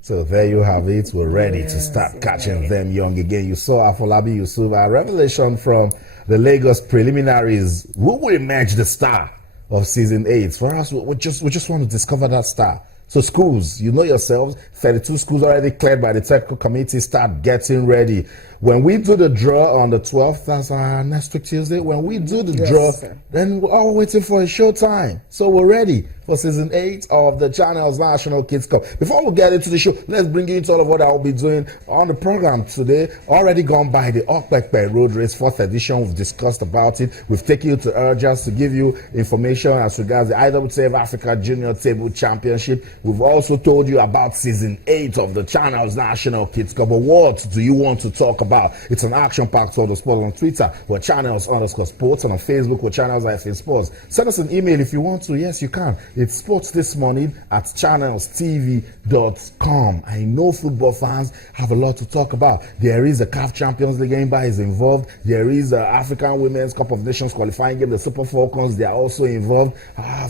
So there you have it. We're ready to start catching them young again. You saw Afolabi Yusuf, a revelation from the Lagos preliminaries. Who will emerge the star of season 8? For us, we just want to discover that star. So schools, you know yourselves, 32 schools already cleared by the technical committee. Start getting ready. When we do the draw on the 12th, that's our next week Tuesday. When we do the draw, then we're all waiting for a showtime. So we're ready for season 8 of the Channels National Kids Cup. Before we get into the show, let's bring you into all of what I'll be doing on the program today. Already gone by the Okpekpe Road Race 4th edition. We've discussed about it. We've taken you to Urgers to give you information as regards the IWTF Africa Junior Table Championship. We've also told you about season 8 of the Channels National Kids Cup. But what do you want to talk about? It's an action-packed sort of sport on Twitter. We're Channels_sports, and on Facebook we're Channels-sports. Send us an email if you want to. Yes, you can. It's sports this morning at channelstv.com. I know football fans have a lot to talk about. There is a CAF Champions League game is involved. There is the African Women's Cup of Nations qualifying game, the Super Falcons. They are also involved.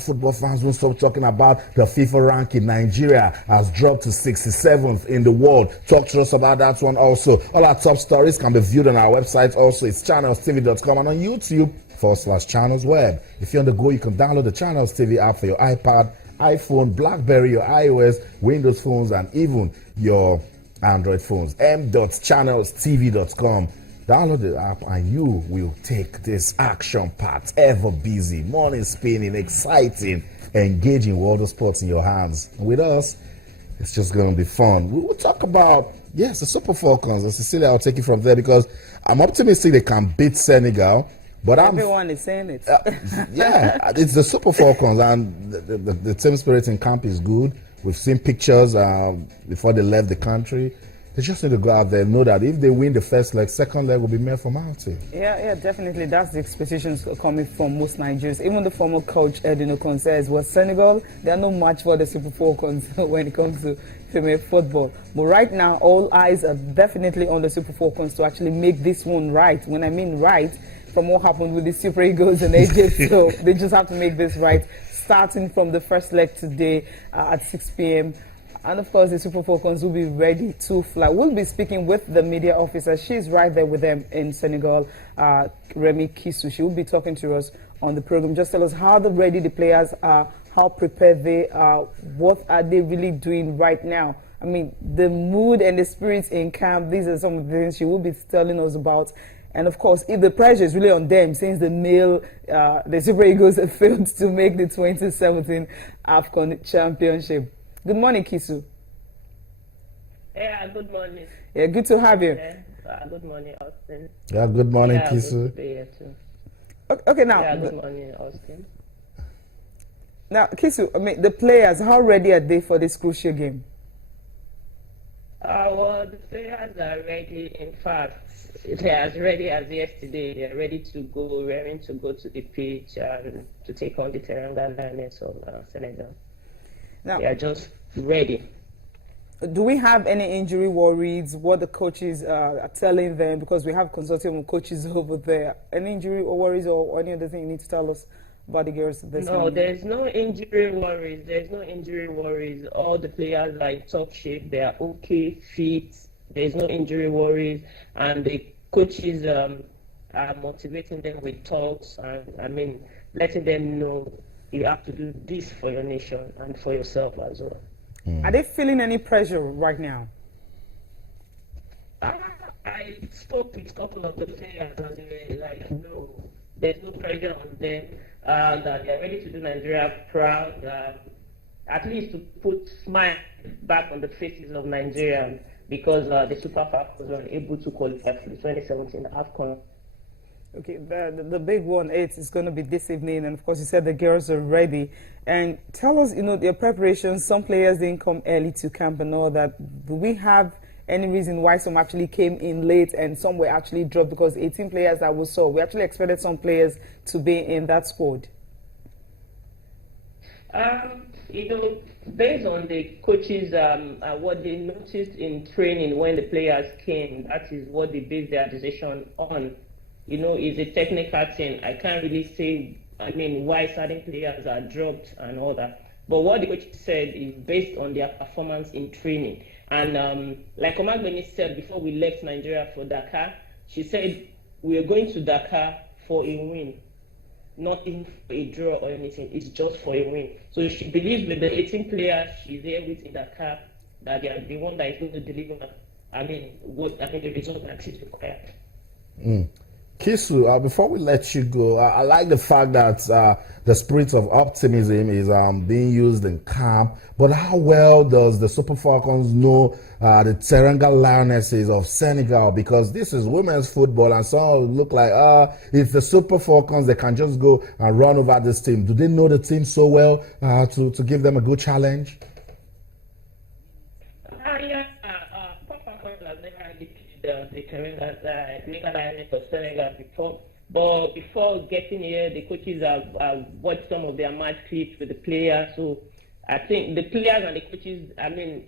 Football fans won't stop talking about the FIFA ranking. Nigeria has dropped to 67th in the world. Talk to us about that one also. All our top stories can be viewed on our website. Also, it's channelstv.com and on YouTube/Channels Web. If you're on the go, you can download the Channels TV app for your iPad, iPhone, BlackBerry, your iOS, Windows phones, and even your Android phones. m.channelstv.com. Download the app and you will take this action-packed, ever busy, morning spinning, exciting, engaging world of sports in your hands. With us, it's just going to be fun. We will talk about, yes, the Super Falcons. And Cecilia, I'll take it from there because I'm optimistic they can beat Senegal. But everyone is saying it. Yeah, it's the Super Falcons, and the team spirit in camp is good. We've seen pictures before they left the country. They just need to go out there and know that if they win the first leg, second leg will be mere formality. Yeah, definitely. That's the expectations coming from most Nigerians. Even the former coach, Edwin Okon, says, well, Senegal, they are no match for the Super Falcons when it comes to female football. But right now, all eyes are definitely on the Super Falcons to actually make this one right. When I mean right, from what happened with the Super Eagles in Egypt. So they just have to make this right, starting from the first leg today at 6 p.m. And of course, the Super Falcons will be ready to fly. We'll be speaking with the media officer. She's right there with them in Senegal, Remy Kisu. She will be talking to us on the program. Just tell us how ready the players are, how prepared they are, what are they really doing right now. I mean, the mood and the spirits in camp, these are some of the things she will be telling us about. And of course, if the pressure is really on them, since the Super Eagles have failed to make the 2017 Afcon Championship. Good morning, Kisu. Yeah, good morning. Yeah, good to have you. Yeah, good morning, Austin. Yeah, good morning, Kisu. Good to be here too. Okay, now. Yeah, good morning, Austin. Now, Kisu, I mean, the players, how ready are they for this crucial game? Well, the players are ready. In fact, they're as ready as yesterday. They're ready to go, raring to go to the pitch and to take on the Teranga Lions of Senegal. Now, they are just ready. Do we have any injury worries? What the coaches are telling them? Because we have consulting with coaches over there. Any injury worries or any other thing you need to tell us about the girls this No, morning? there's no injury worries. There's no injury worries. All the players are in top shape. They are okay, fit. There's no injury worries. And the coaches are motivating them with talks and, letting them know you have to do this for your nation and for yourself as well. Are they feeling any pressure right now? I spoke with a couple of the players and they were like, no, there's no pressure on them, that they're ready to do Nigeria proud, at least to put smile back on the faces of Nigerians because the Super Falcons were able to qualify for the 2017 Afcon. Okay, the big one is going to be this evening, and of course you said the girls are ready. And tell us, their preparations. Some players didn't come early to camp and all that. Do we have any reason why some actually came in late and some were actually dropped? Because 18 players that we saw, we actually expected some players to be in that squad. Based on the coaches, what they noticed in training when the players came, that is what they based their decision on. It's a technical thing. I can't really say, why certain players are dropped and all that. But what the coach said is based on their performance in training. And like Omagbeni said before we left Nigeria for Dakar, she said we are going to Dakar for a win, not even for a draw or anything. It's just for a win. So she believes with the 18 players she's there with in Dakar that they are the one that is going to deliver. The result that is required. Kisu, before we let you go, I like the fact that the spirit of optimism is being used in camp. But how well does the Super Falcons know the Senegal Lionesses of Senegal? Because this is women's football, and some look like it's the Super Falcons. They can just go and run over this team. Do they know the team so well to give them a good challenge? The Senegal Lionesses of Senegal before. But before getting here, the coaches have watched some of their match clips with the players. So I think the players and the coaches,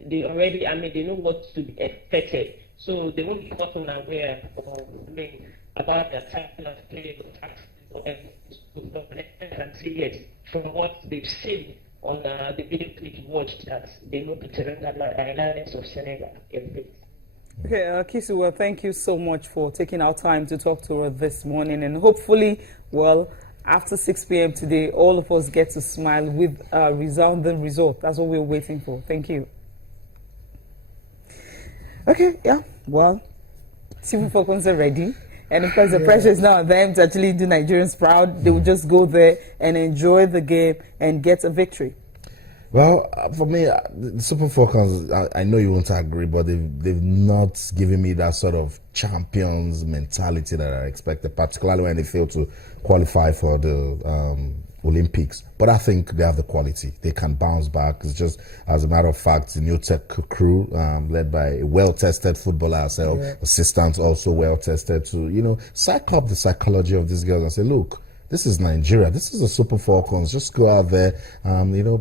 they know what to be expected. So they won't be caught unaware about their type of play and see it from what they've seen on the video clip watched that they know the Senegal Lionesses of Senegal a bit. Okay, Kisu, well, thank you so much for taking our time to talk to us this morning. And hopefully, well, after 6 p.m. today, all of us get to smile with a resounding result. That's what we're waiting for. Thank you. Okay, yeah, well, Super Falcons are ready. And of course, the pressure is now on them to actually do Nigerians proud. They will just go there and enjoy the game and get a victory. Well, for me, the Super Falcons, I know you won't agree, but they've not given me that sort of champions mentality that I expected, particularly when they failed to qualify for the Olympics. But I think they have the quality. They can bounce back. It's just, as a matter of fact, the new tech crew, led by a well-tested footballer herself, assistants also well-tested to, psych up the psychology of these girls and say, look, this is Nigeria. This is the Super Falcons. Just go out there,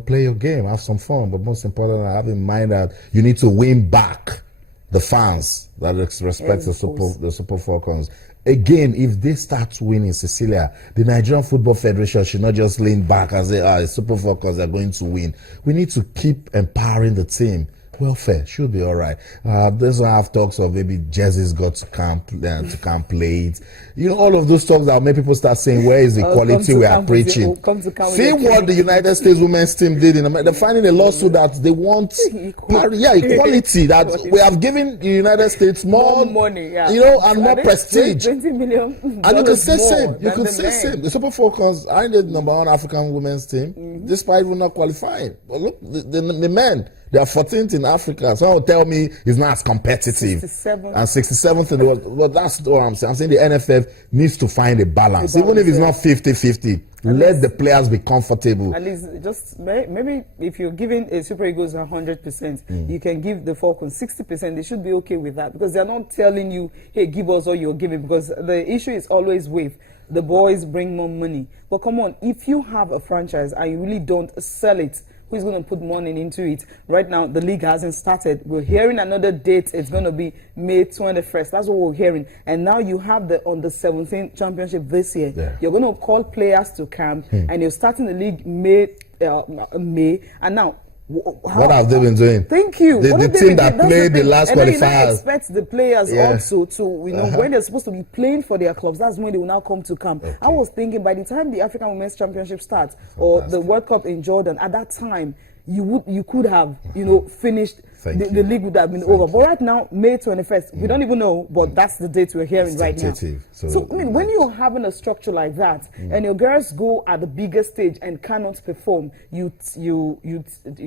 play your game, have some fun. But most importantly, have in mind that you need to win back the fans that respect the Super Falcons. Again, if they start winning, Cecilia, the Nigerian Football Federation should not just lean back and say, the Super Falcons are going to win. We need to keep empowering the team. Welfare should be all right. There's have talks of maybe jerseys got to camp play it. All of those talks that make people start saying, where is the quality we are preaching? See what the United States women's team did in America. They're finding a lawsuit that they want equality, that we have given the United States more money, and more prestige. 20 million. And you can say same. You can say same. The Super Falcons aren't the number one African women's team, despite even not qualifying. But look, the men. They are 14th in Africa. Someone will tell me it's not as competitive. 67th. And 67th in the world. But that's what I'm saying. I'm saying the NFF needs to find a balance. Even if it's not 50-50, let the players be comfortable. At least just maybe if you're giving a Super Eagles 100%, you can give the Falcons 60%. They should be okay with that because they're not telling you, hey, give us all you're giving, because the issue is always with the boys bring more money. But come on, if you have a franchise and you really don't sell it, who's going to put money into it? Right now, the league hasn't started. We're hearing another date. It's going to be May 21st. That's what we're hearing. And now you have the Under-17 championship this year. Yeah. You're going to call players to camp, and you're starting the league May. And now, what have they been doing? Thank you. The team that played the last qualifiers. And expect the players also to, when they're supposed to be playing for their clubs, that's when they will now come to camp. Okay. I was thinking by the time the African Women's Championship starts, or the World Cup in Jordan, at that time, you could have, finished. The league would have been over. But right now, May 21st, we don't even know, but that's the date we're hearing right now. So when you're having a structure like that, and your girls go at the biggest stage and cannot perform, you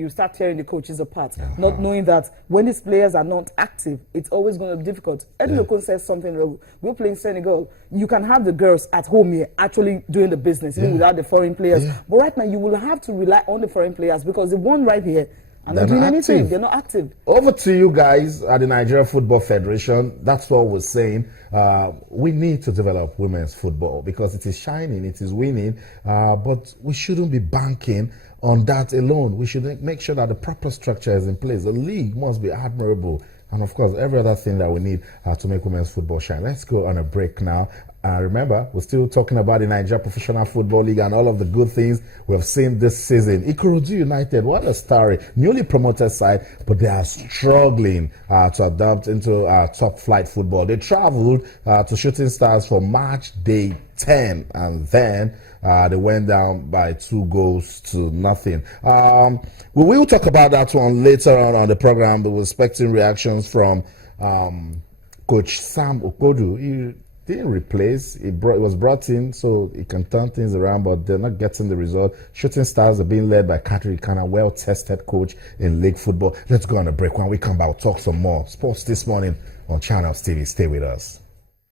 start tearing the coaches apart, not knowing that when these players are not active, it's always going to be difficult. Eddie Okon says something, we're playing Senegal, you can have the girls at home here actually doing the business, even without the foreign players. But right now, you will have to rely on the foreign players because the one right here, and they're not doing anything. They're not active. Over to you guys at the Nigeria Football Federation. That's what we're saying. We need to develop women's football because it is shining, it is winning, but we shouldn't be banking on that alone. We should make sure that the proper structure is in place. The league must be admirable. And of course, every other thing that we need to make women's football shine. Let's go on a break now. Remember, we're still talking about the Nigeria Professional Football League and all of the good things we have seen this season. Ikorodu United, what a story. Newly promoted side, but they are struggling to adapt into top flight football. They traveled to Shooting Stars for match day 10, and then they went down by 2-0. We will talk about that one later on the program, but we're expecting reactions from Coach Sam Okodu. He didn't replace, he was brought in so he can turn things around, but they're not getting the result. Shooting Stars are being led by Kadri Kana, well-tested coach in league football. Let's go on a break. When we come back, we'll talk some more sports this morning on Channels TV. Stay with us.